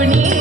దేవుని